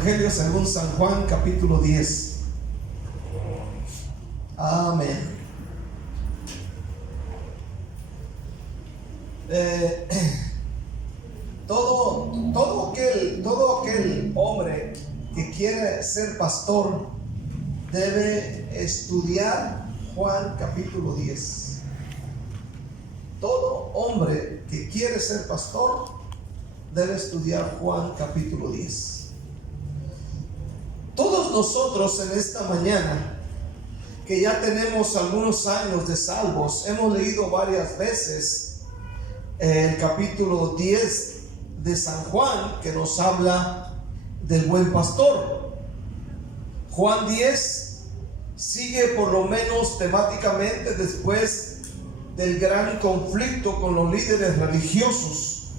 Evangelio según San Juan, capítulo 10. Amén. Todo aquel hombre que quiere ser pastor debe estudiar Juan capítulo 10. Todo hombre que quiere ser pastor debe estudiar Juan capítulo 10. Todos nosotros en esta mañana, que ya tenemos algunos años de salvos, hemos leído varias veces el capítulo 10 de San Juan, que nos habla del buen pastor. Juan 10 sigue por lo menos temáticamente después del gran conflicto con los líderes religiosos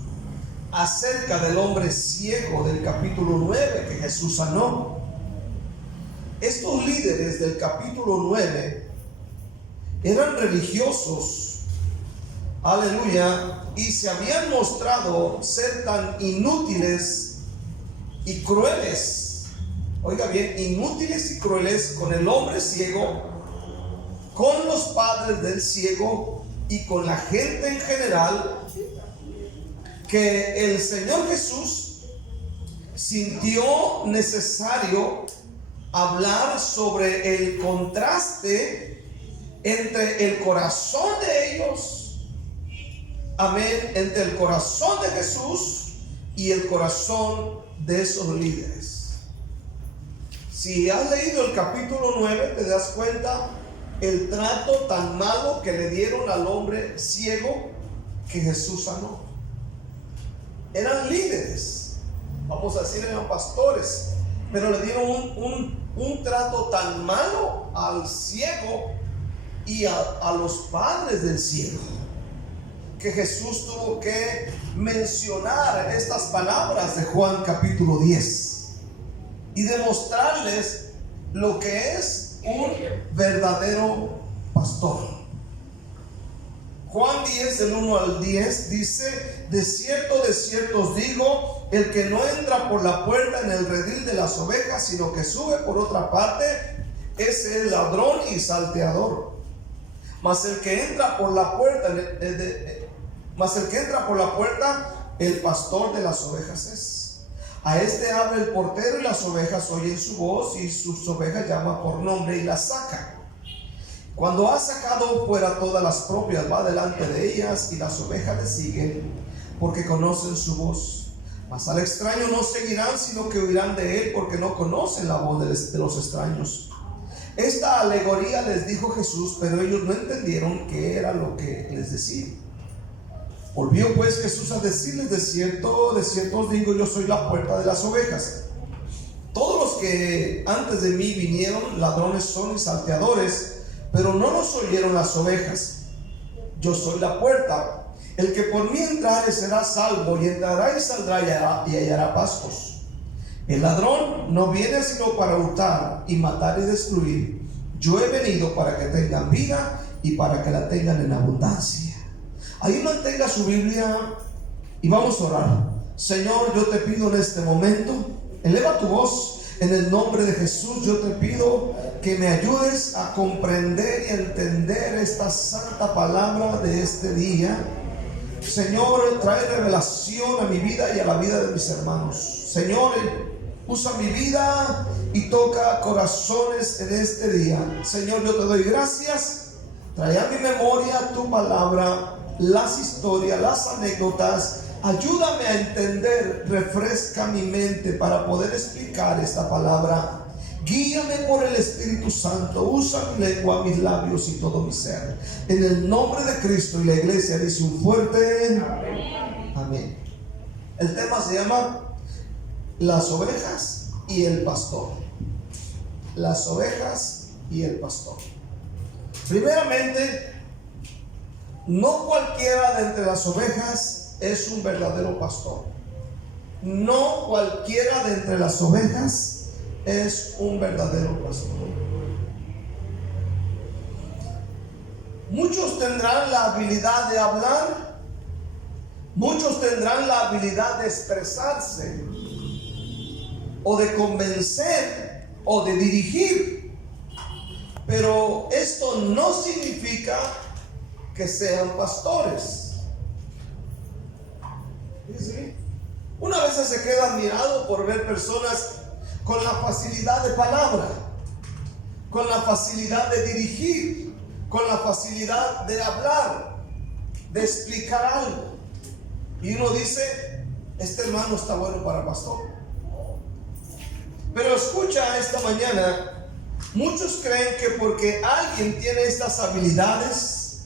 acerca del hombre ciego del capítulo 9 que Jesús sanó. Estos líderes del capítulo 9 eran religiosos, aleluya, y se habían mostrado ser tan inútiles y crueles. Oiga bien, inútiles y crueles con el hombre ciego, con los padres del ciego y con la gente en general, que el Señor Jesús sintió necesario hablar sobre el contraste entre el corazón de ellos, amén, entre el corazón de Jesús y el corazón de esos líderes. Si has leído el capítulo 9, te das cuenta el trato tan malo que le dieron al hombre ciego que Jesús sanó. Eran líderes, vamos a decir, eran pastores, pero le dieron un trato tan malo al ciego y a los padres del ciego, que Jesús tuvo que mencionar estas palabras de Juan capítulo 10 y demostrarles lo que es un verdadero pastor. Juan 10, del 1 al 10 dice: de cierto os digo, el que no entra por la puerta en el redil de las ovejas, sino que sube por otra parte, ese es ladrón y salteador. Mas el que entra por la puerta, el pastor de las ovejas es. A este abre el portero, y las ovejas oyen su voz, y sus ovejas llama por nombre y las saca. Cuando ha sacado fuera todas las propias, va delante de ellas, y las ovejas le siguen, porque conocen su voz. Mas al extraño no seguirán, sino que huirán de él, porque no conocen la voz de los extraños. Esta alegoría les dijo Jesús, pero ellos no entendieron qué era lo que les decía. Volvió pues Jesús a decirles: de cierto os digo, yo soy la puerta de las ovejas. Todos los que antes de mí vinieron, ladrones son y salteadores, pero no los oyeron las ovejas. Yo soy la puerta. El que por mí entrare será salvo, y entrará y saldrá y hallará pastos. El ladrón no viene sino para hurtar y matar y destruir. Yo he venido para que tengan vida y para que la tengan en abundancia. Ahí mantenga su Biblia y vamos a orar. Señor, yo te pido en este momento, eleva tu voz. En el nombre de Jesús, yo te pido que me ayudes a comprender y entender esta santa palabra de este día. Señor, trae revelación a mi vida y a la vida de mis hermanos. Señor, usa mi vida y toca corazones en este día. Señor, yo te doy gracias. Trae a mi memoria tu palabra, las historias, las anécdotas. Ayúdame a entender, refresca mi mente para poder explicar esta palabra. Guíame por el Espíritu Santo. Usa mi lengua, mis labios y todo mi ser. En el nombre de Cristo. Y la iglesia dice un fuerte amén. Amén. El tema se llama las ovejas y el pastor. Las ovejas y el pastor. Primeramente, no cualquiera de entre las ovejas es un verdadero pastor. No cualquiera de entre las ovejas es un verdadero pastor. Muchos tendrán la habilidad de hablar, muchos tendrán la habilidad de expresarse, o de convencer o de dirigir. Pero esto no significa que sean pastores. ¿Sí? Una vez se queda admirado por ver personas con la facilidad de palabra, con la facilidad de dirigir, con la facilidad de hablar, de explicar algo. Y uno dice, este hermano está bueno para pastor. Pero escucha esta mañana, muchos creen que porque alguien tiene estas habilidades,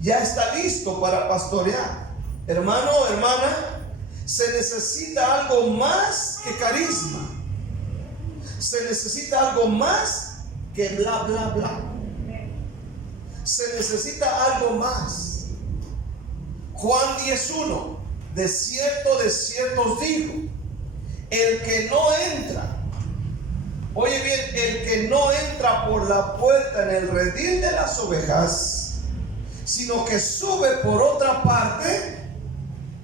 ya está listo para pastorear. Hermano, hermana, se necesita algo más que carisma. Se necesita algo más que bla, bla, bla. Se necesita algo más. Juan 10:1, de cierto os digo, el que no entra, oye bien, el que no entra por la puerta en el redil de las ovejas, sino que sube por otra parte,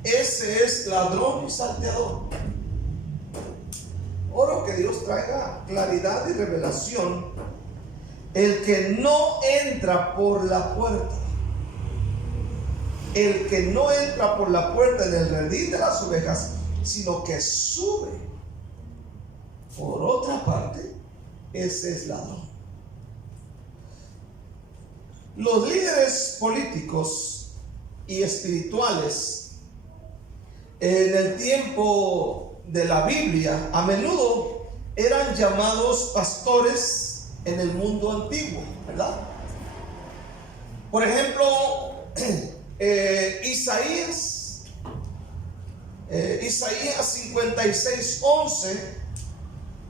ese es ladrón y salteador. Oro que Dios traiga claridad y revelación. El que no entra por la puerta, el que no entra por la puerta en el redil de las ovejas, sino que sube por otra parte, ese es ladrón. Los líderes políticos y espirituales en el tiempo de la Biblia a menudo eran llamados pastores en el mundo antiguo, ¿verdad? Por ejemplo, Isaías 56:11,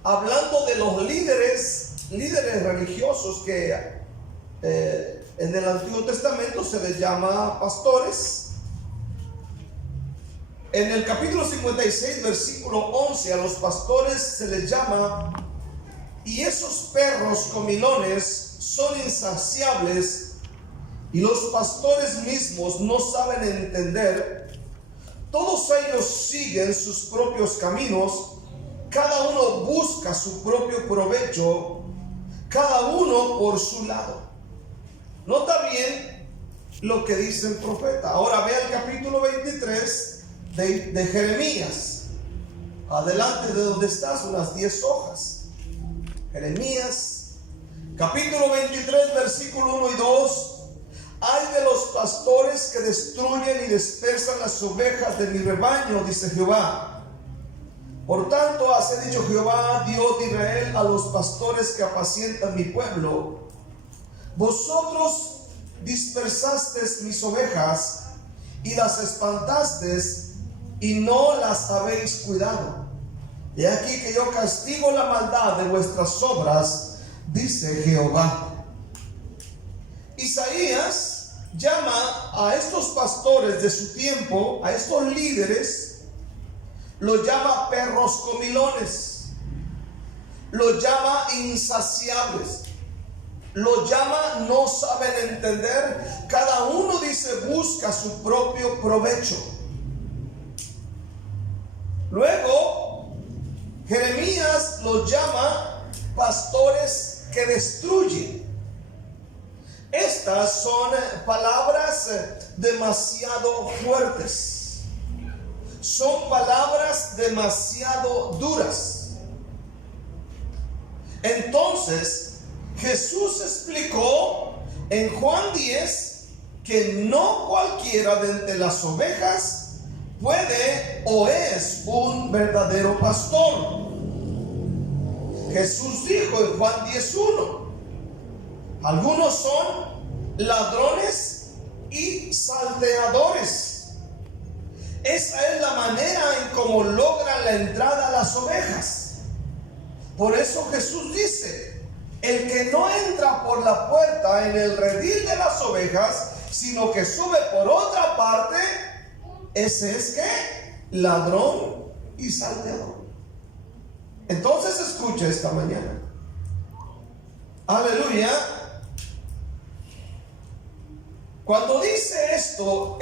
hablando de los líderes religiosos que en el Antiguo Testamento se les llama pastores. En el capítulo 56, versículo 11, a los pastores se les llama: y esos perros comilones son insaciables, y los pastores mismos no saben entender. Todos ellos siguen sus propios caminos, cada uno busca su propio provecho, cada uno por su lado. Nota bien lo que dice el profeta. Ahora ve el capítulo 23 de Jeremías. Adelante de donde estás, unas 10 hojas. Jeremías, capítulo 23, versículo 1 y 2. Ay de los pastores que destruyen y dispersan las ovejas de mi rebaño, dice Jehová. Por tanto, así ha dicho Jehová, Dios de Israel, a los pastores que apacientan mi pueblo: vosotros dispersasteis mis ovejas y las espantasteis, y no las habéis cuidado. He aquí que yo castigo la maldad de vuestras obras, dice Jehová. Isaías llama a estos pastores de su tiempo, a estos líderes, los llama perros comilones, los llama insaciables, los llama no saben entender. Cada uno, dice, busca su propio provecho. Luego Jeremías los llama pastores que destruyen. Estas son palabras demasiado fuertes, son palabras demasiado duras. Entonces Jesús explicó en Juan 10 que no cualquiera de entre las ovejas puede o es un verdadero pastor. Jesús dijo en Juan 10:1, algunos son ladrones y salteadores. Esa es la manera en cómo logran la entrada a las ovejas. Por eso Jesús dice: el que no entra por la puerta en el redil de las ovejas, sino que sube por otra parte, ese es ¿qué? Ladrón y salteador. Entonces escucha esta mañana. Aleluya. Cuando dice esto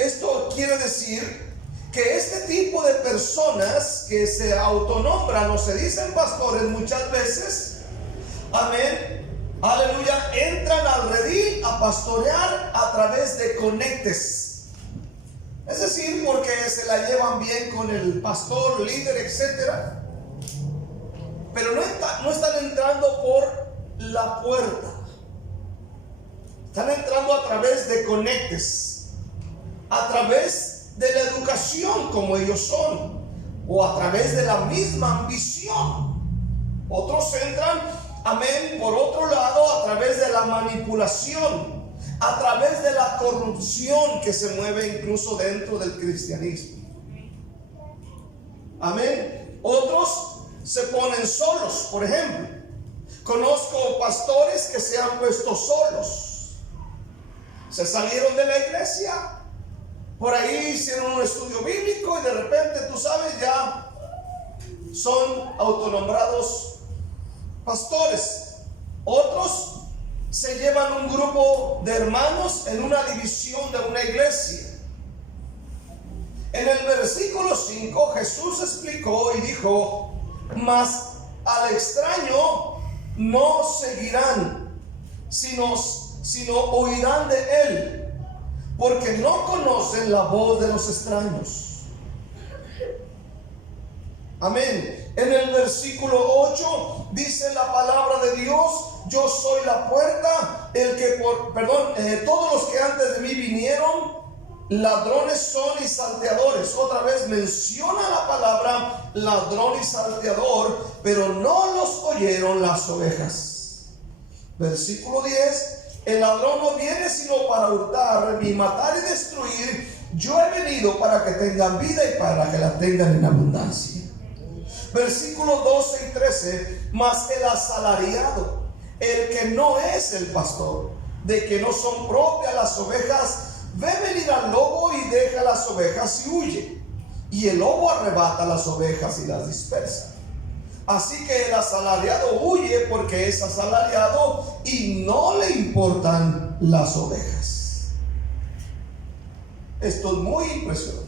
quiere decir que este tipo de personas que se autonombran o se dicen pastores muchas veces, amén, aleluya, entran al redil a pastorear a través de conectes. Es decir, porque se la llevan bien con el pastor, líder, etcétera, pero no están entrando por la puerta. Están entrando a través de conectes, a través de la educación como ellos son, o a través de la misma ambición. Otros entran, amén, por otro lado, a través de la manipulación, a través de la corrupción que se mueve incluso dentro del cristianismo. Amén. Otros se ponen solos, por ejemplo. Conozco pastores que se han puesto solos. Se salieron de la iglesia, por ahí hicieron un estudio bíblico y de repente, tú sabes, ya son autonombrados pastores. Otros se llevan un grupo de hermanos en una división de una iglesia. En el versículo 5 Jesús explicó y dijo: mas al extraño no seguirán, sino oirán de él, porque no conocen la voz de los extraños. Amén. En el versículo 8 dice la palabra de Dios: yo soy la puerta, todos los que antes de mí vinieron, ladrones son y salteadores. Otra vez menciona la palabra ladrón y salteador, pero no los oyeron las ovejas. Versículo 10: el ladrón no viene sino para hurtar y matar y destruir. Yo he venido para que tengan vida y para que la tengan en abundancia. Versículos 12 y 13: mas el asalariado, el que no es el pastor, de que no son propias las ovejas, ve venir al lobo y deja las ovejas y huye. Y el lobo arrebata las ovejas y las dispersa. Así que el asalariado huye porque es asalariado y no le importan las ovejas. Esto es muy impresionante.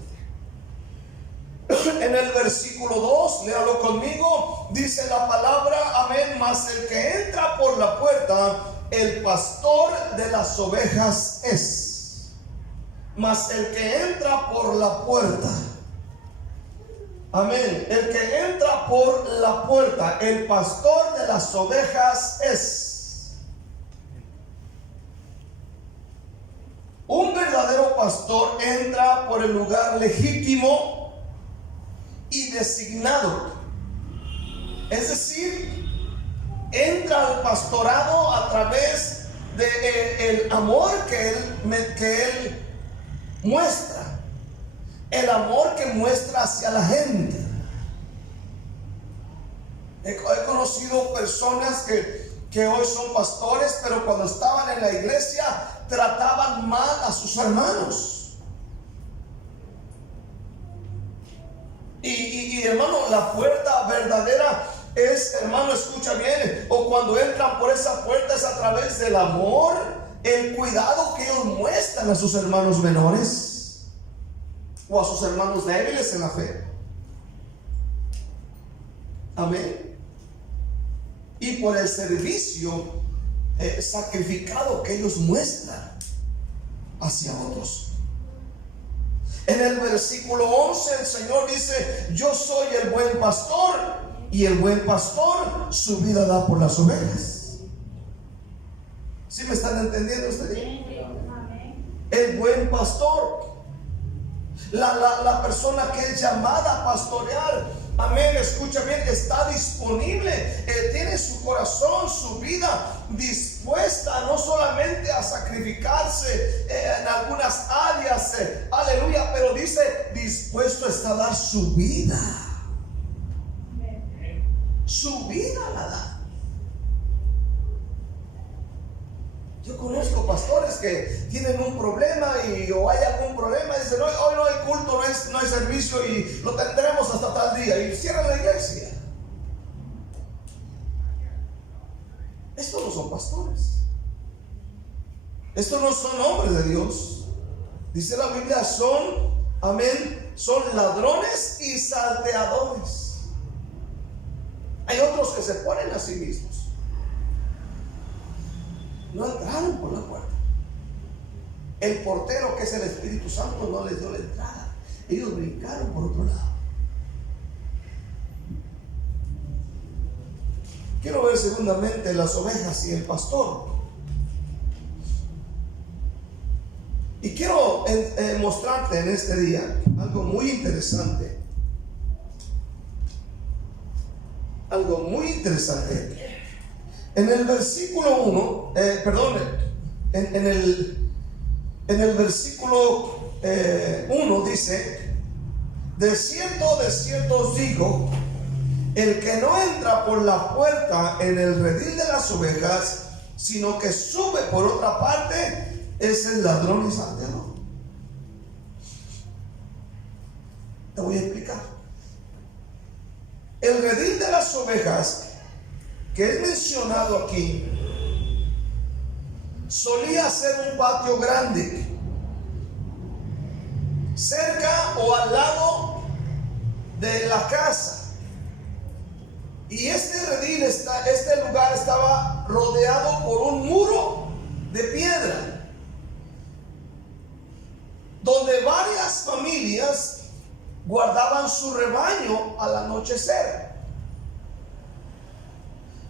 En el versículo 2, léalo conmigo, dice la palabra, amén: mas el que entra por la puerta, el pastor de las ovejas es. Mas el que entra por la puerta, amén, el que entra por la puerta, el pastor de las ovejas es. Un verdadero pastor entra por el lugar legítimo y designado. Es decir, entra al pastorado a través del amor que él muestra, el amor que muestra hacia la gente. He conocido personas que hoy son pastores, pero cuando estaban en la iglesia trataban mal a sus hermanos. Y hermano, la puerta verdadera es, hermano, escucha bien, o cuando entran por esa puerta es a través del amor, el cuidado que ellos muestran a sus hermanos menores o a sus hermanos débiles en la fe. Amén. Y por el servicio sacrificado que ellos muestran hacia otros. En el versículo 11 el Señor dice: yo soy el buen pastor, y el buen pastor su vida da por las ovejas. ¿Sí me están entendiendo ustedes? El buen pastor, la persona que es llamada a pastorear, amén, escucha bien, está disponible, tiene su corazón, su vida dispuesta no solamente a sacrificarse en algunas áreas, aleluya, pero dice dispuesto está a dar su vida. Su vida la da. Yo conozco pastores que tienen un problema o hay algún problema y dicen: hoy no hay culto, no hay servicio y lo tendremos hasta tal día, y cierran la iglesia. Estos no son pastores. Estos no son hombres de Dios. Dice la Biblia, son amén, son ladrones y salteadores. Hay otros que se ponen a sí mismos. No entraron por la puerta. El portero, que es el Espíritu Santo, no les dio la entrada. Ellos brincaron por otro lado. Quiero ver segundamente las ovejas y el pastor. Y quiero mostrarte en este día algo muy interesante. Algo muy interesante. En el versículo 1, en el versículo 1 dice: de cierto os digo, el que no entra por la puerta en el redil de las ovejas, sino que sube por otra parte, es el ladrón y salteador. Te voy a explicar. El redil de las ovejas, que es mencionado aquí, solía ser un patio grande, cerca o al lado de la casa. Y este redil, este lugar estaba rodeado por un muro de piedra, donde varias familias guardaban su rebaño al anochecer.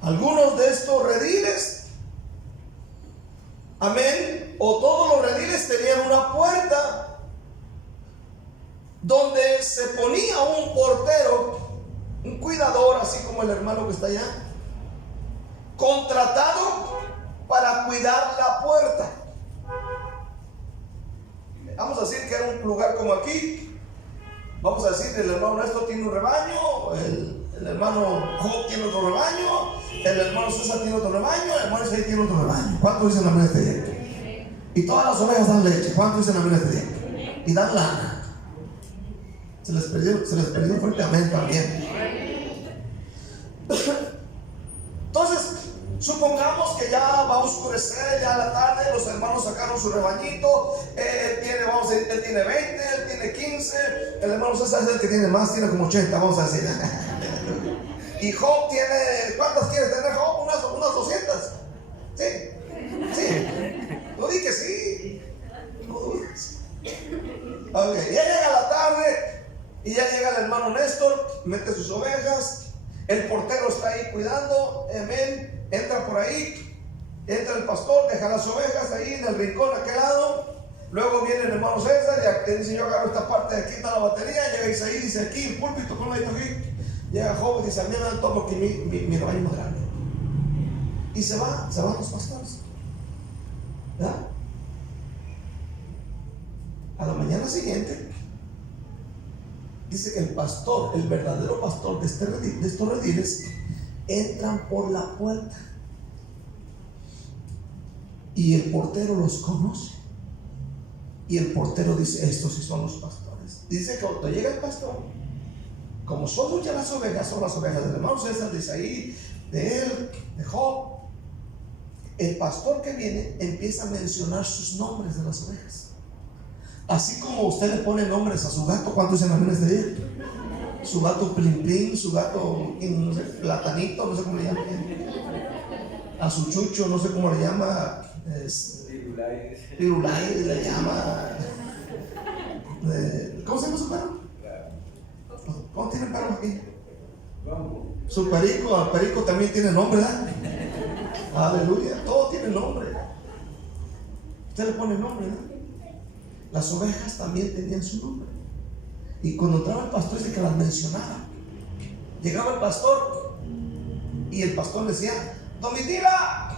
Algunos de estos rediles, amén, o todos los rediles tenían una puerta donde se ponía un portero, un cuidador, así como el hermano que está allá, contratado para cuidar la puerta. Vamos a decir que era un lugar como aquí. Vamos a decir, el hermano Néstor tiene un rebaño, el hermano Job tiene otro rebaño, el hermano César tiene otro rebaño, el hermano Isaí tiene otro rebaño. ¿Cuántos dicen amén este día? Y todas las ovejas dan leche. ¿Cuántos dicen amén este día? Y dan lana. Se les perdió fuerte amén también. Entonces, supongamos que ya va a oscurecer, ya a la tarde, los hermanos sacaron su rebañito. Él tiene 20, él tiene 15. El hermano César es el que tiene más, tiene como 80, vamos a decir. Y Job tiene, ¿cuántas quieres tener, Job? Unas 200. Sí. No di que sí. No dudes. Ok, ya llega la tarde y ya llega el hermano Néstor, mete sus ovejas. El portero está ahí cuidando, amén. Entra por ahí, entra el pastor, deja las ovejas ahí en el rincón, a aquel lado. Luego viene el hermano César, ya que dice: yo agarro esta parte de aquí, está la batería. Llega Isaí, dice: aquí, el púlpito, con la aquí. Llega Job y dice: a mí me dan todo porque mi rebaño es más grande. Y se van los pastores, ¿verdad? A la mañana siguiente, dice que el pastor, el verdadero pastor de estos rediles, entran por la puerta y el portero los conoce. Y el portero dice: estos sí son los pastores. Dice que cuando llega el pastor, como son muchas las ovejas, son las ovejas del hermano César, de Isaí, de él, de Job. El pastor que viene empieza a mencionar sus nombres de las ovejas. Así como usted le pone nombres a su gato. ¿Cuántos dicen amén este día? Su gato Plim Plim, su gato, no sé, Platanito, no sé cómo le llama. A su chucho, no sé cómo le llama. Pirulay le llama. ¿Cómo se llama su perro? ¿Cómo tiene perro aquí? Su perico, el perico también tiene nombre, ¿verdad? Aleluya, todo tiene nombre. Usted le pone nombre, ¿no? Las ovejas también tenían su nombre. Y cuando entraba el pastor, dice que las mencionaba. Llegaba el pastor y el pastor decía: Domitila,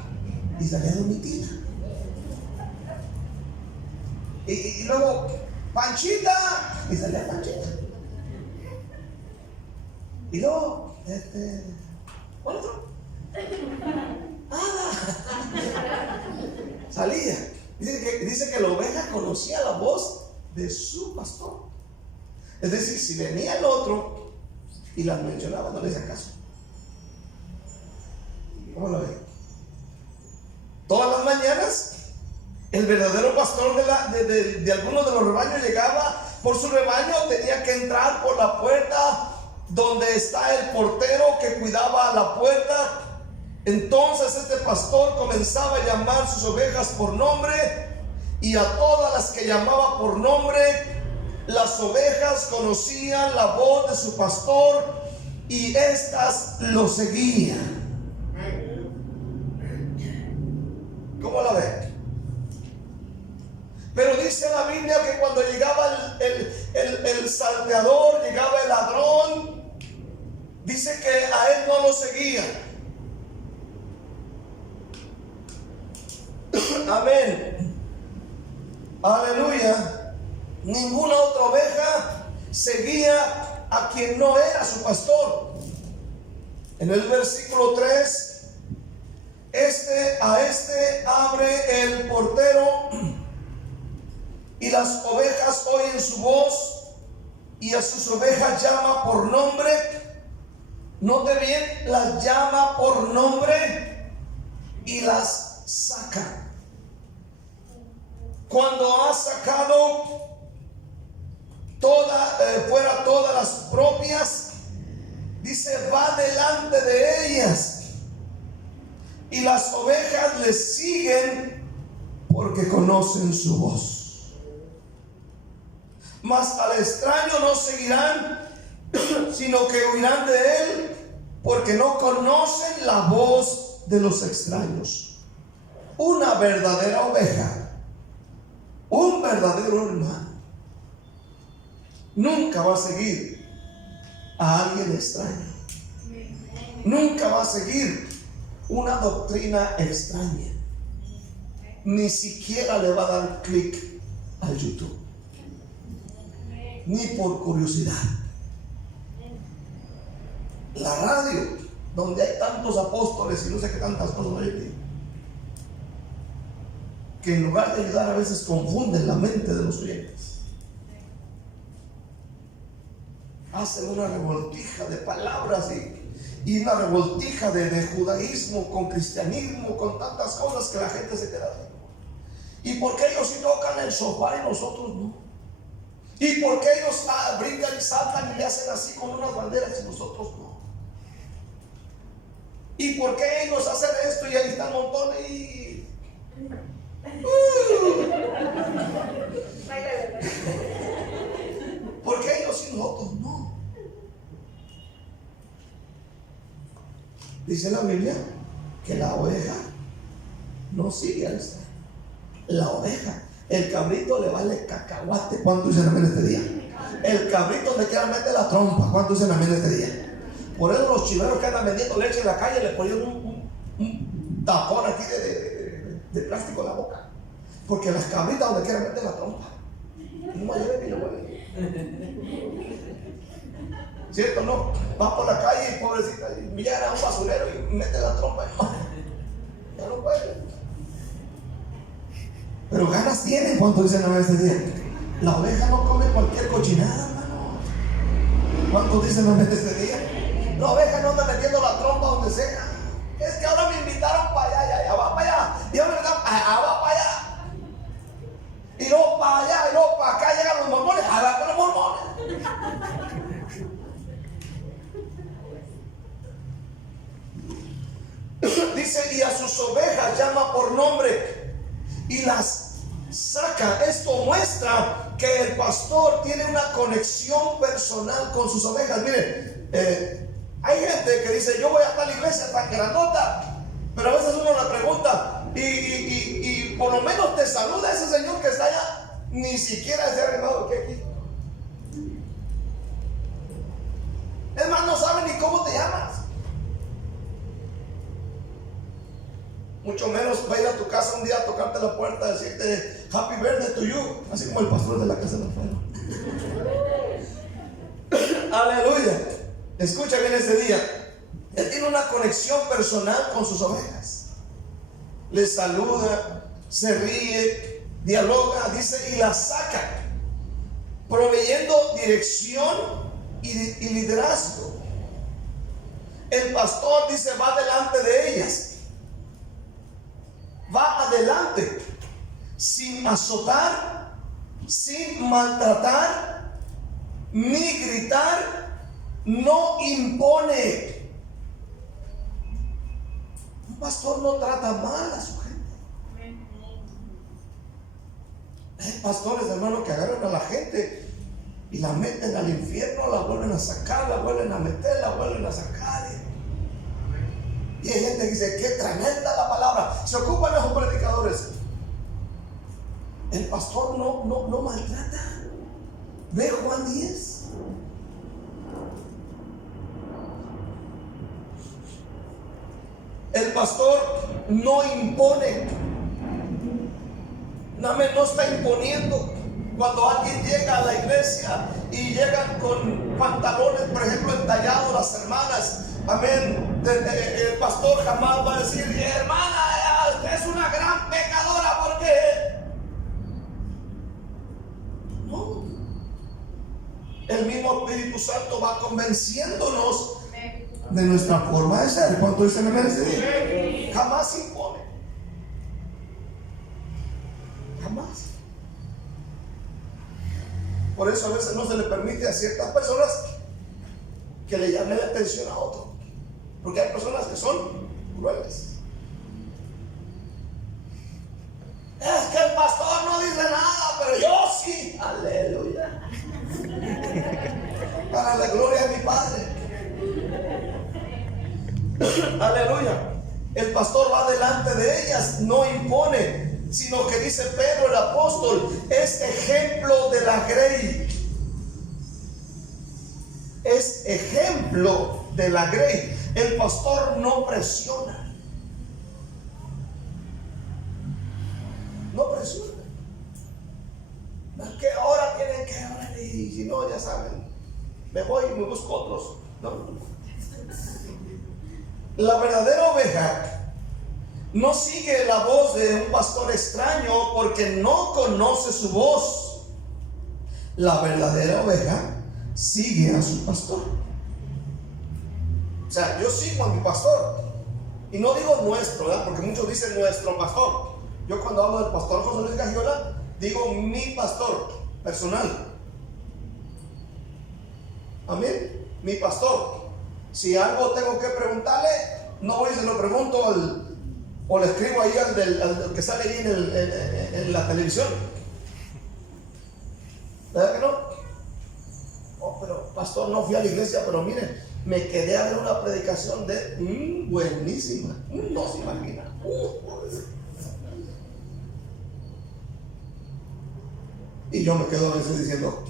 y salía Domitila. Y luego Panchita, y salía Panchita. Y luego ¿cuál otro? Salía. Dice que la oveja conocía la voz de su pastor. Es decir, si venía el otro y las mencionaba, no le hacía caso. ¿Cómo lo ven? Todas las mañanas, el verdadero pastor de algunos de los rebaños llegaba por su rebaño, tenía que entrar por la puerta donde está el portero que cuidaba la puerta. Entonces este pastor comenzaba a llamar sus ovejas por nombre, y a todas las que llamaba por nombre, las ovejas conocían la voz de su pastor y éstas lo seguían. ¿Cómo la ven? Pero dice la Biblia que cuando llegaba el salteador, llegaba el ladrón, dice que a él no lo seguía. Amén. Aleluya. Ninguna otra oveja seguía a quien no era su pastor. En el versículo 3, a este abre el portero, y las ovejas oyen su voz, y a sus ovejas llama por nombre. Note bien, las llama por nombre y las saca. Cuando ha sacado fuera todas las propias, dice, va delante de ellas, y las ovejas le siguen porque conocen su voz. Mas al extraño no seguirán, sino que huirán de él, porque no conocen la voz de los extraños. Una verdadera oveja, un verdadero hermano, nunca va a seguir a alguien extraño. Nunca va a seguir una doctrina extraña. Ni siquiera le va a dar clic al YouTube, ni por curiosidad. La radio, donde hay tantos apóstoles y no sé qué tantas cosas hay aquí, que en lugar de ayudar a veces confunden la mente de los oyentes. Hacen una revoltija de palabras y una revoltija de judaísmo con cristianismo, con tantas cosas que la gente se queda así. ¿Y por qué ellos sí tocan el sofá y nosotros no? ¿Y por qué ellos brincan y saltan y le hacen así con unas banderas y nosotros no? ¿Y por qué ellos hacen esto y ahí están montones y... ¿Por qué ellos y nosotros no? Dice la Biblia que la oveja no sigue al extraño. La oveja, el cabrito le vale cacahuate. ¿Cuánto dicen amén este día? El cabrito le quiera meter la trompa. ¿Cuánto dicen amén este día? Por eso los chiveros que andan vendiendo leche en la calle le ponen un tapón aquí de plástico en la boca, porque las cabritas donde quieran meter la trompa. No me lleven ni lo mueven. ¿Cierto o no? Va por la calle y pobrecita, mira a un basurero y mete la trompa. Ya no puede. Pero ganas tienen. ¿Cuánto dicen amén este día? La oveja no come cualquier cochinada, hermano. ¿Cuántos dicen amén este día? La oveja no anda metiendo la trompa donde sea. Es que ahora me invitaron para allá, ya va para allá. Y ahora me va para allá. Y luego para allá, y luego para acá llegan los mormones. Va con los mormones. Dice, y a sus ovejas llama por nombre y las saca. Esto muestra que el pastor tiene una conexión personal con sus ovejas. Mire, hay gente que dice, yo voy a tal iglesia tan grandota, pero a veces uno le pregunta y por lo menos te saluda ese señor que está allá, ni siquiera se ha arreglado que aquí. Es más, no sabe ni cómo te llamas. Mucho menos va a ir a tu casa un día a tocarte la puerta, a decirte happy birthday to you, así como el pastor de la casa de afuera. Aleluya. Escucha bien este día. Él tiene una conexión personal con sus ovejas. Les saluda, se ríe, dialoga, dice, y las saca, proveyendo dirección y liderazgo. El pastor dice, va delante de ellas. Va adelante, sin azotar, sin maltratar, ni gritar no impone. Un pastor no trata mal a su gente. Hay pastores, hermano, que agarran a la gente y la meten al infierno, la vuelven a sacar, la vuelven a meter, la vuelven a sacar. Y hay gente que dice, qué tremenda la palabra. Se ocupan esos predicadores. El pastor no maltrata. Ve Juan 10. El pastor no impone. No está imponiendo. Cuando alguien llega a la iglesia y llegan con pantalones, por ejemplo, entallados las hermanas, amén, el pastor jamás va a decir, hermana, usted es una gran pecadora porque... No. El mismo Espíritu Santo va convenciéndonos de nuestra forma de ser. ¿Cuánto dicen amén ese día? Jamás impone. Jamás. Por eso a veces no se le permite a ciertas personas que le llamen la atención a otro, porque hay personas que son crueles. Es que el pastor no dice nada, pero yo sí. Aleluya. Para la gloria de mi Padre. Aleluya. El pastor va delante de ellas, no impone, sino que dice Pedro el apóstol, es ejemplo de la grey. Es ejemplo de la grey. El pastor no presiona. No presiona. ¿A qué hora tienen que orar? Y si no, ya saben, me voy y me busco otros. No. La verdadera oveja no sigue la voz de un pastor extraño porque no conoce su voz. La verdadera oveja sigue a su pastor. O sea, yo sigo a mi pastor. Y no digo nuestro, ¿verdad? Porque muchos dicen nuestro pastor. Yo cuando hablo del pastor José Luis Gagiola, digo mi pastor personal. Amén. Mi pastor. Si algo tengo que preguntarle, no voy y se lo pregunto o le escribo ahí al que sale ahí en la televisión. ¿Verdad que no? Oh, pero pastor, no fui a la iglesia, pero mire, me quedé a ver una predicación de buenísima. No se imagina. Y yo me quedo a veces diciendo,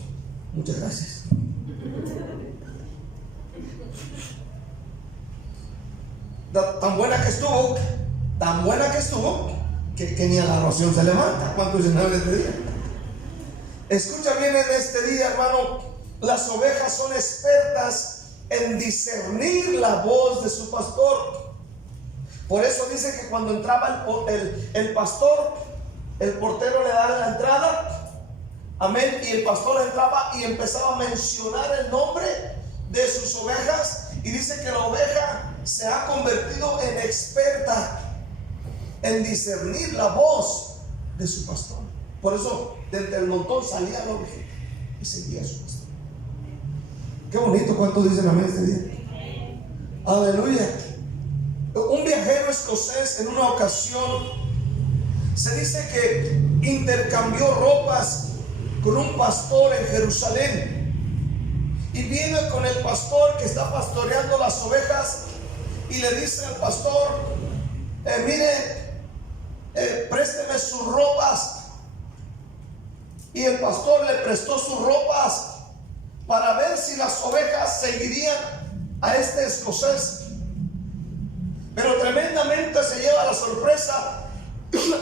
muchas gracias. Tan buena que estuvo, que ni a la oración se levanta. ¿Cuánto dicen en este día? Escucha bien en este día, hermano. Las ovejas son expertas en discernir la voz de su pastor. Por eso dice que cuando entraba el pastor, el portero le daba la entrada, amén, y el pastor entraba y empezaba a mencionar el nombre de sus ovejas, y dice que la oveja se ha convertido en experta en discernir la voz de su pastor. Por eso, desde el montón salía la oveja y seguía a su pastor. Qué bonito. ¿Cuánto dicen amén este día? Aleluya. Un viajero escocés en una ocasión se dice que intercambió ropas con un pastor en Jerusalén, y viene con el pastor que está pastoreando las ovejas y le dice al pastor, mire, présteme sus ropas. Y el pastor le prestó sus ropas para ver si las ovejas seguirían a este escocés. Pero tremendamente se lleva la sorpresa,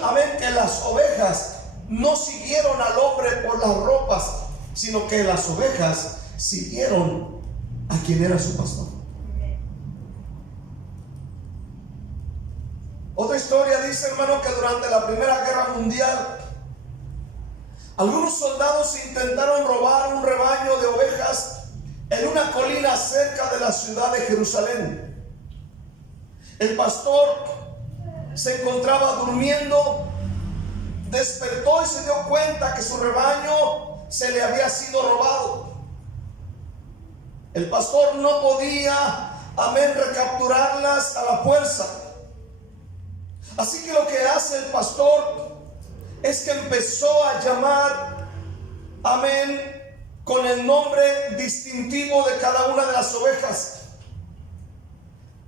amén, que las ovejas no siguieron al hombre por las ropas, sino que las ovejas siguieron a quien era su pastor. Otra historia dice, hermano, que durante la Primera Guerra Mundial algunos soldados intentaron robar un rebaño de ovejas en una colina cerca de la ciudad de Jerusalén. El pastor se encontraba durmiendo, despertó y se dio cuenta que su rebaño se le había sido robado. El pastor no podía, amén, recapturarlas a la fuerza. Así que lo que hace el pastor es que empezó a llamar, amén, con el nombre distintivo de cada una de las ovejas.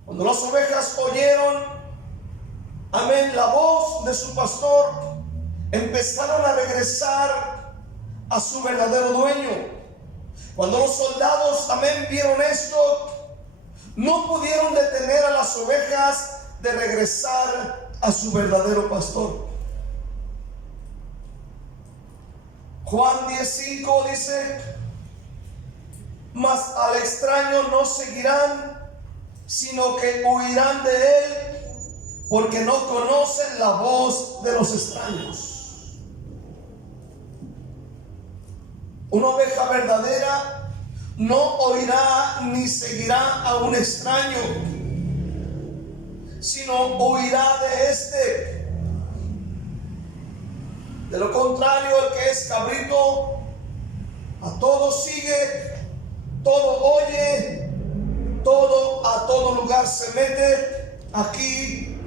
Cuando las ovejas oyeron, amén, la voz de su pastor, empezaron a regresar a su verdadero dueño. Cuando los soldados, amén, vieron esto, no pudieron detener a las ovejas de regresar a su verdadero pastor. Juan 10:5 dice: mas al extraño no seguirán, sino que huirán de él, porque no conocen la voz de los extraños. Una oveja verdadera no oirá ni seguirá a un extraño, sino huirá de este. De lo contrario, el que es cabrito a todo sigue, todo oye, todo a todo lugar se mete, aquí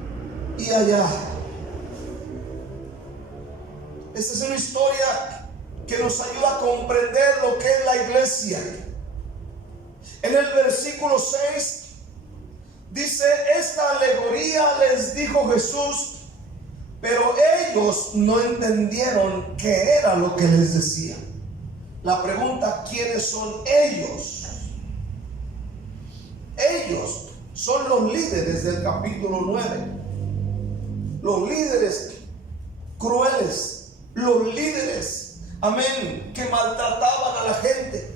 y allá. Esta es una historia que nos ayuda a comprender lo que es la iglesia. En el versículo 6 dice: esta alegoría les dijo Jesús, pero ellos no entendieron qué era lo que les decía. La pregunta: ¿quiénes son ellos? Ellos son los líderes del capítulo 9. Los líderes crueles, los líderes, amén, que maltrataban a la gente.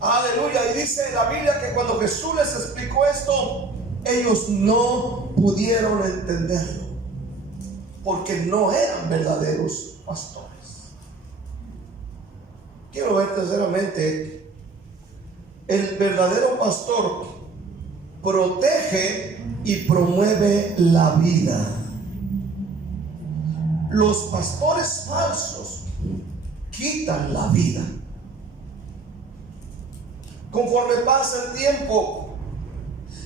Aleluya. Y dice la Biblia que cuando Jesús les explicó esto, ellos no pudieron entenderlo, porque no eran verdaderos pastores. Quiero ver sinceramente, el verdadero pastor protege y promueve la vida. Los pastores falsos quitan la vida. Conforme pasa el tiempo,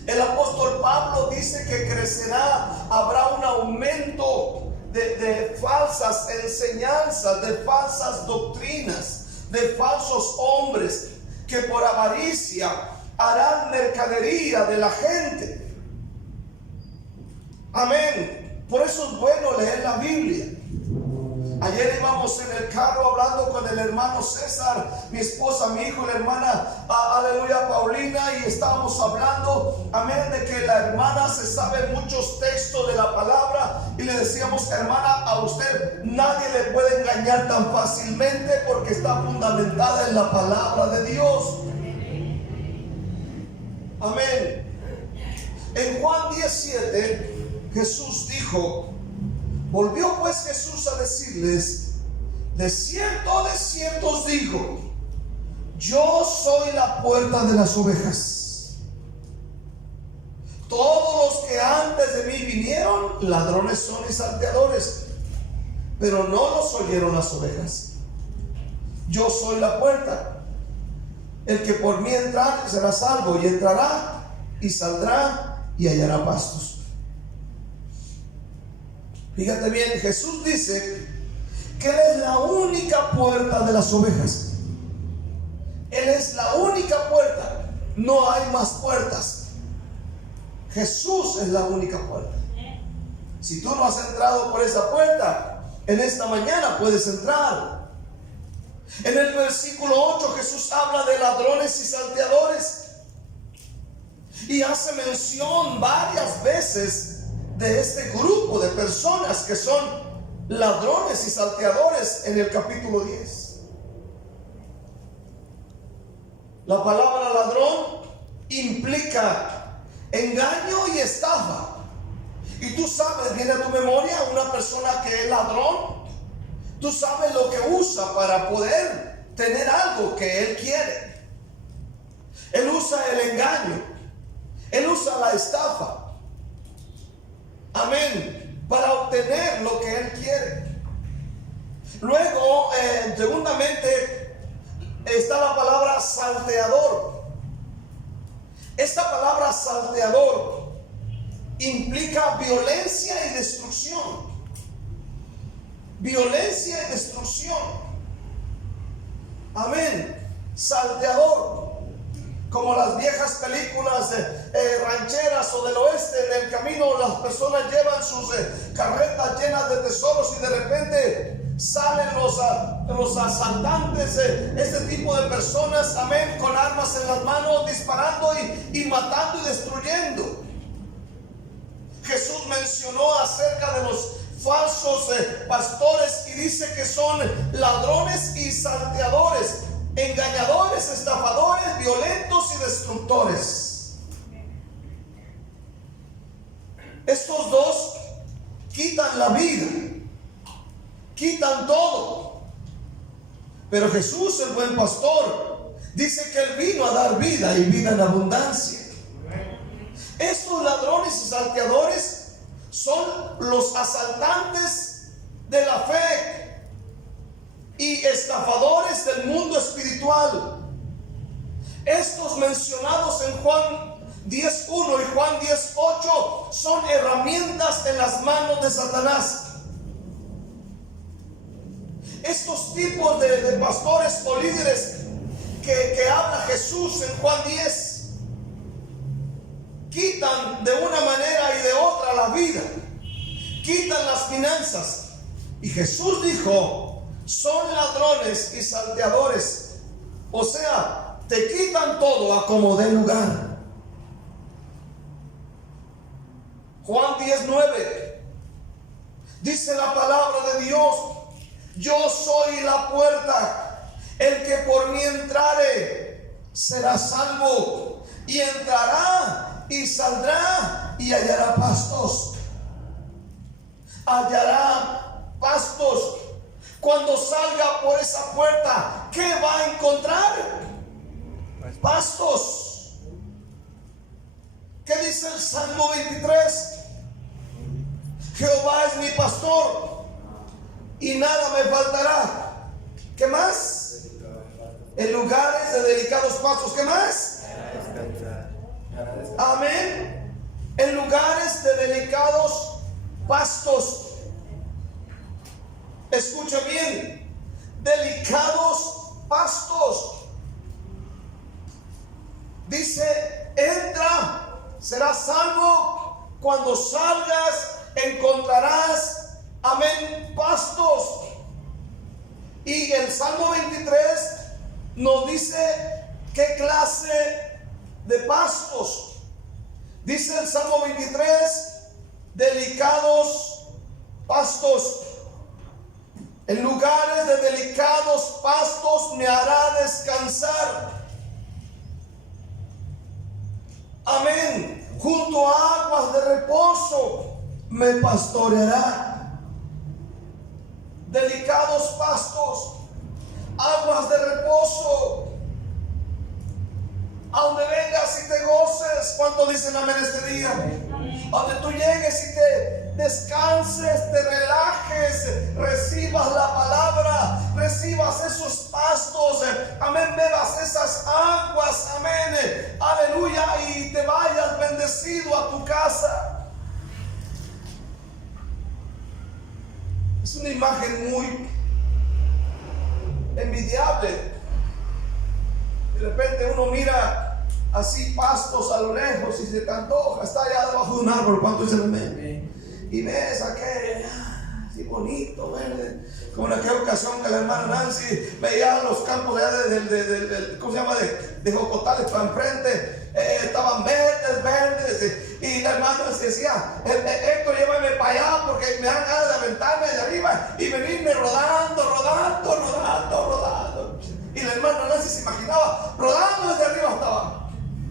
el apóstol Pablo dice que crecerá, habrá un aumento de falsas enseñanzas, de falsas doctrinas, de falsos hombres que por avaricia harán mercadería de la gente. Amén. Por eso es bueno leer la Biblia. Ayer íbamos en el carro hablando con el hermano César, mi esposa, mi hijo, la hermana, aleluya, Paulina, y estábamos hablando, amén, de que la hermana se sabe muchos textos de la palabra, y le decíamos: hermana, a usted nadie le puede engañar tan fácilmente porque está fundamentada en la palabra de Dios. Amén. En Juan 17 Jesús dijo: volvió pues Jesús a decirles: de cierto os digo, yo soy la puerta de las ovejas. Todos los que antes de mí vinieron, ladrones son y salteadores, pero no los oyeron las ovejas. Yo soy la puerta. El que por mí entrar será salvo, y entrará y saldrá y hallará pastos. Fíjate bien, Jesús dice que Él es la única puerta de las ovejas. Él es la única puerta. No hay más puertas. Jesús es la única puerta. Si tú no has entrado por esa puerta, en esta mañana puedes entrar. En el versículo 8 Jesús habla de ladrones y salteadores, y hace mención varias veces de este grupo de personas que son ladrones y salteadores en el capítulo 10. La palabra ladrón implica engaño y estafa. Y tú sabes, viene a tu memoria una persona que es ladrón. Tú sabes lo que usa para poder tener algo que él quiere. Él usa el engaño. Él usa la estafa. Amén. Para obtener lo que él quiere. Luego, segundamente, está la palabra salteador. Esta palabra salteador implica violencia y destrucción. Violencia y destrucción. Amén. Salteador. Como las viejas películas rancheras o del oeste, en el camino las personas llevan sus carretas llenas de tesoros y de repente salen los asaltantes, este tipo de personas, amén, con armas en las manos, disparando y matando y destruyendo. Jesús mencionó acerca de los falsos pastores y dice que son ladrones y salteadores, engañadores, estafadores, violentos y destructores. Estos dos quitan la vida, quitan todo. Pero Jesús, el buen pastor, dice que Él vino a dar vida y vida en abundancia. Estos ladrones y salteadores son los asaltantes de la fe y estafadores del mundo espiritual. Estos mencionados en Juan 10:1 y Juan 10:8 son herramientas en las manos de Satanás. Estos tipos de pastores o líderes que habla Jesús en Juan 10 quitan de una manera y de otra la vida, quitan las finanzas. Y Jesús dijo: son ladrones y salteadores. O sea, te quitan todo a como dé lugar. Juan 10:9 dice la palabra de Dios: yo soy la puerta, el que por mí entrare será salvo, y entrará y saldrá y hallará pastos. Hallará pastos. Cuando salga por esa puerta, ¿qué va a encontrar? Pastos. ¿Qué dice el Salmo 23? Jehová es mi pastor y nada me faltará. ¿Qué más? En lugares de delicados pastos. ¿Qué más? Amén. En lugares de delicados pastos. Escucha bien, delicados pastos. Dice: entra, serás salvo. Cuando salgas encontrarás, amén, pastos. Y el Salmo 23 nos dice qué clase de pastos. Dice el Salmo 23: delicados pastos. En lugares de delicados pastos me hará descansar. Amén. Junto a aguas de reposo me pastoreará. Delicados pastos, aguas de reposo, a donde vengas y te goces. ¿Cuánto dicen amén este día? A donde tú llegues y te descanses, te relajes, recibas la palabra, recibas esos pastos, amén, bebas esas aguas, amén, aleluya, y te vayas bendecido a tu casa. Es una imagen muy envidiable. De repente uno mira así pastos a lo lejos y se te antoja, está allá debajo de un árbol. ¿Cuánto dicen amén? Y ves aquel así bonito, verde. Como en aquella ocasión que la hermana Nancy veía los campos allá ¿cómo se llama? De jocotales para enfrente, estaban verdes, y la hermana Nancy decía: Héctor, llévame para allá porque me dan ganas de aventarme de arriba y venirme rodando. Y la hermana Nancy se imaginaba rodando desde arriba hasta abajo.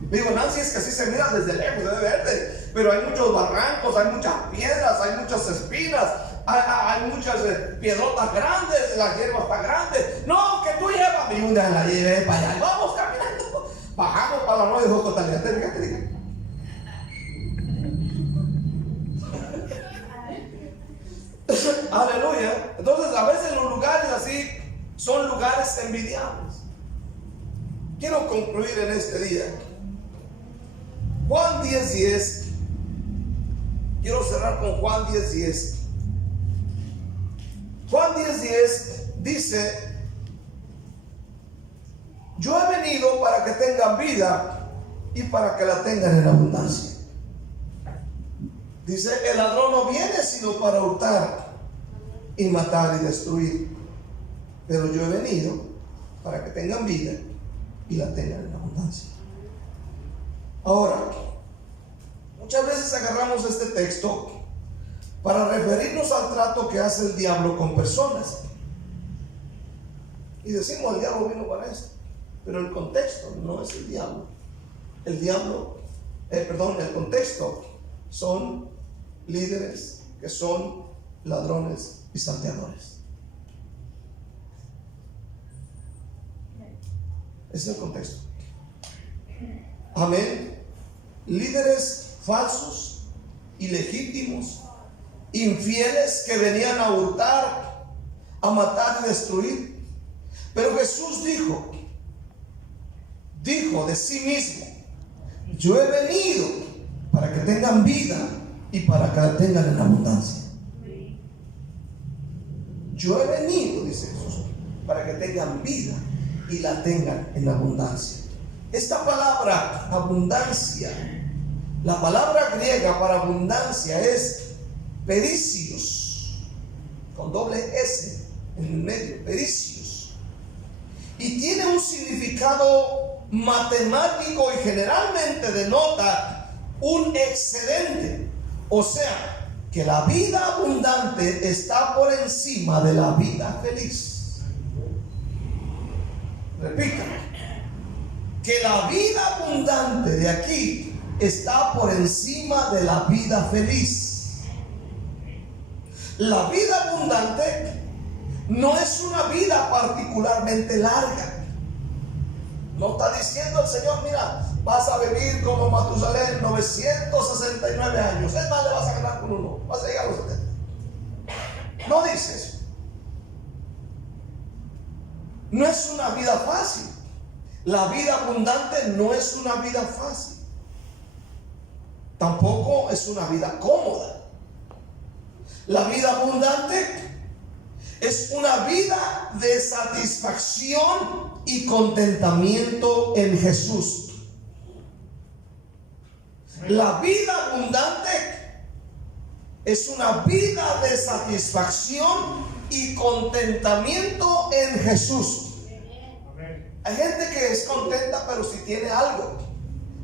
Digo, Nancy, es que así se mira desde lejos, de verde, pero hay muchos barrancos, hay muchas piedras, hay muchas espinas, hay muchas piedrotas grandes, la hierba está grande. No, que tú llévame. Y un día la llevé para allá y vamos caminando. Bajamos para la arroyo de Jocotalía. Aleluya. Entonces, a veces los lugares así son lugares envidiables. quiero concluir en este día. Juan 10:10. Quiero cerrar con Juan 10:10. Juan 10:10 dice: yo he venido para que tengan vida y para que la tengan en abundancia. Dice: el ladrón no viene sino para hurtar y matar y destruir, pero yo he venido para que tengan vida y la tengan en abundancia. Ahora, muchas veces agarramos este texto para referirnos al trato que hace el diablo con personas y decimos: el diablo vino para esto. Pero el contexto no es el diablo. El contexto son líderes que son ladrones y salteadores. Ese es el contexto. Amén. Líderes falsos, ilegítimos, infieles, que venían a hurtar, a matar y destruir. Pero Jesús dijo de sí mismo: yo he venido para que tengan vida y para que la tengan en abundancia. Yo he venido, dice Jesús, para que tengan vida y la tengan en abundancia. Esta palabra abundancia, la palabra griega para abundancia es pericios, con doble S en el medio, pericios, y tiene un significado matemático y generalmente denota un excedente. O sea, que la vida abundante está por encima de la vida feliz. Repita: que la vida abundante de aquí está por encima de la vida feliz. La vida abundante no es una vida particularmente larga. No está diciendo el Señor: mira, vas a vivir como Matusalén 969 años. Es más, le vas a ganar con uno, vas a llegar a los 70. No dice eso. No es una vida fácil. La vida abundante no es una vida fácil. Tampoco es una vida cómoda. La vida abundante es una vida de satisfacción y contentamiento en Jesús. La vida abundante es una vida de satisfacción y contentamiento en Jesús. Hay gente que es contenta, pero si tiene algo,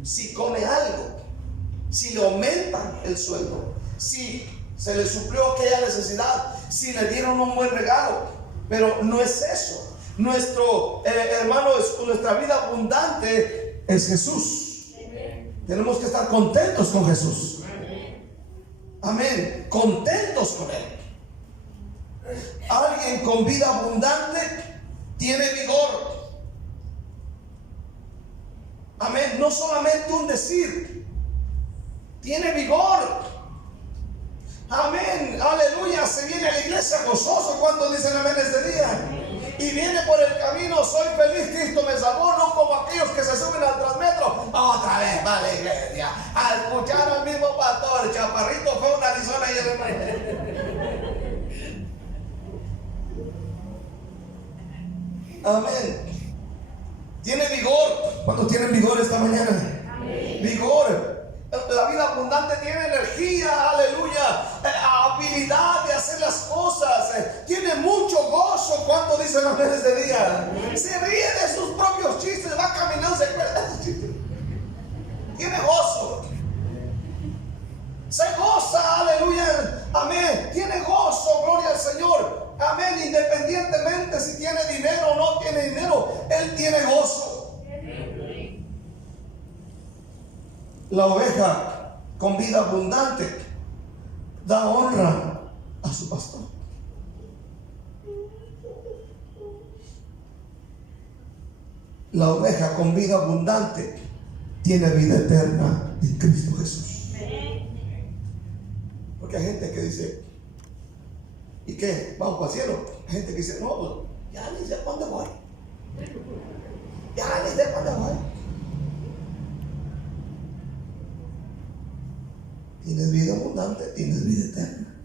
si come algo, si le aumentan el sueldo, si se le suplió aquella necesidad, si le dieron un buen regalo. Pero no es eso. Nuestro nuestra vida abundante es Jesús. Tenemos que estar contentos con Jesús. Amén. Contentos con Él. Alguien con vida abundante tiene vigor. Amén. No solamente un decir, tiene vigor. Amén, aleluya. Se viene a la iglesia gozoso. ¿Cuántos dicen amén este día? Y viene por el camino: soy feliz, Cristo me salvó. No como aquellos que se suben al Transmetro otra vez va a la iglesia a escuchar al mismo pastor. El chaparrito fue una Arizona y el amén. Tiene vigor. ¿Cuántos tienen vigor esta mañana? Amén. Vigor. La vida abundante tiene energía, aleluya, habilidad de hacer las cosas, tiene mucho gozo. ¿Cuánto dicen los meses de día? Se ríe de sus propios chistes, va caminando, se acuerda de sus chistes. Tiene gozo, se goza, aleluya, amén. Tiene gozo, gloria al Señor, amén. Independientemente si tiene dinero o no tiene dinero, Él tiene gozo. La oveja con vida abundante da honra a su pastor. La oveja con vida abundante tiene vida eterna en Cristo Jesús. Porque hay gente que dice: ¿y qué? ¿Vamos para el cielo? Hay gente que dice: no, ya ni sé para dónde voy. Ya ni sé para Tienes vida abundante, tienes vida eterna.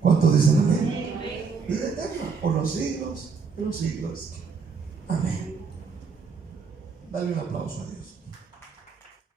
¿Cuántos dicen amén? Vida eterna por los siglos de los siglos. Amén. Dale un aplauso a Dios.